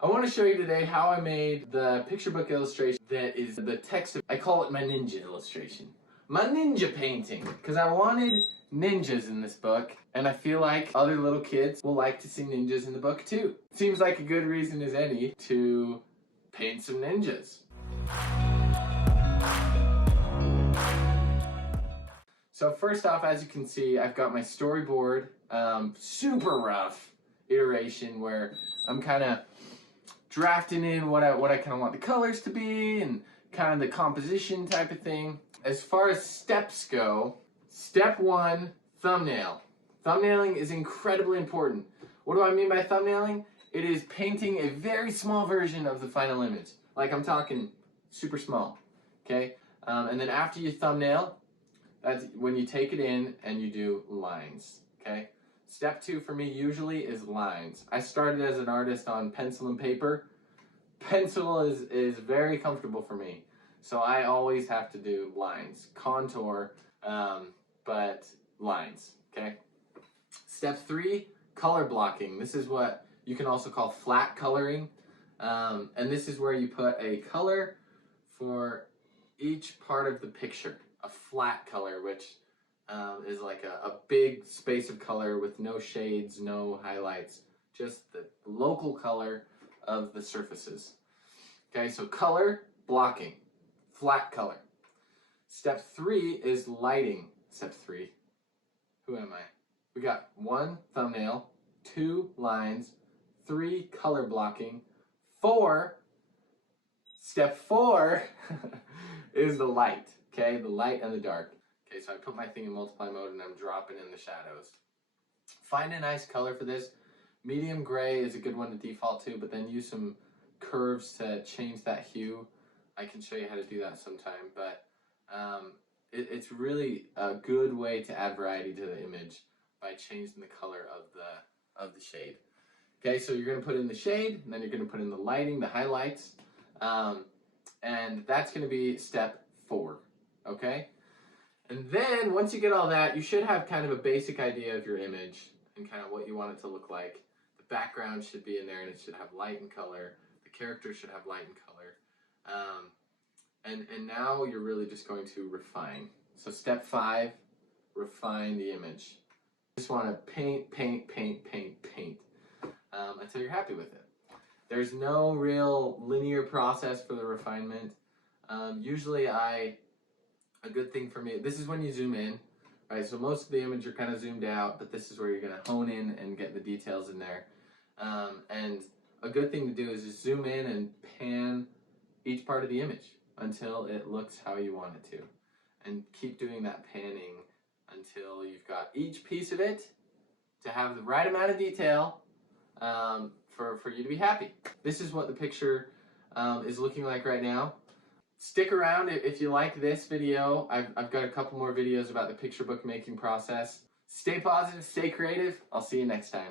I want to show you today how I made the picture book illustration that is the text of, I call it my ninja illustration. My ninja painting, because I wanted ninjas in this book, and I feel like other little kids will like to see ninjas in the book too. Seems like a good reason as any to paint some ninjas. So first off, as you can see, I've got my storyboard, super rough iteration where I'm kind of drafting in what I kind of want the colors to be and kind of the composition type of thing. As far as steps go, step one, thumbnail. Thumbnailing is incredibly important. What do I mean by thumbnailing? It is painting a very small version of the final image. Like I'm talking super small, okay? And then after you thumbnail, that's when you take it in and you do lines, okay? Step two for me usually is lines. I started as an artist on pencil and paper. Pencil is very comfortable for me. So I always have to do lines, contour, but lines, okay? Step three, color blocking. This is what you can also call flat coloring. And this is where you put a color for each part of the picture, a flat color, which is like a big space of color with no shades, no highlights, just the local color of the surfaces. Okay, so color blocking, flat color. Step three is lighting. Step three, who am I? We got one, thumbnail, two, lines, three, color blocking, four, step four is the light, okay, the light and the dark. Okay, so I put my thing in multiply mode and I'm dropping in the shadows. Find a nice color for this. Medium gray is a good one to default to, but then use some curves to change that hue. I can show you how to do that sometime, but it's really a good way to add variety to the image by changing the color of the shade. Okay, so you're going to put in the shade, and then you're going to put in the lighting, the highlights, and that's going to be step four, okay? And then once you get all that, you should have kind of a basic idea of your image and kind of what you want it to look like. The background should be in there and it should have light and color. The character should have light and color. And now you're really just going to refine. So step five, refine the image. You just want to paint, paint, paint, paint, paint until you're happy with it. There's no real linear process for the refinement. Usually a good thing for me, this is when you zoom in, right? So most of the image you're kind of zoomed out, but this is where you're going to hone in and get the details in there. And a good thing to do is just zoom in and pan each part of the image until it looks how you want it to. And keep doing that panning until you've got each piece of it to have the right amount of detail for you to be happy. This is what the picture is looking like right now. Stick around if you like this video. I've got a couple more videos about the picture book making process. Stay positive, stay creative. I'll see you next time.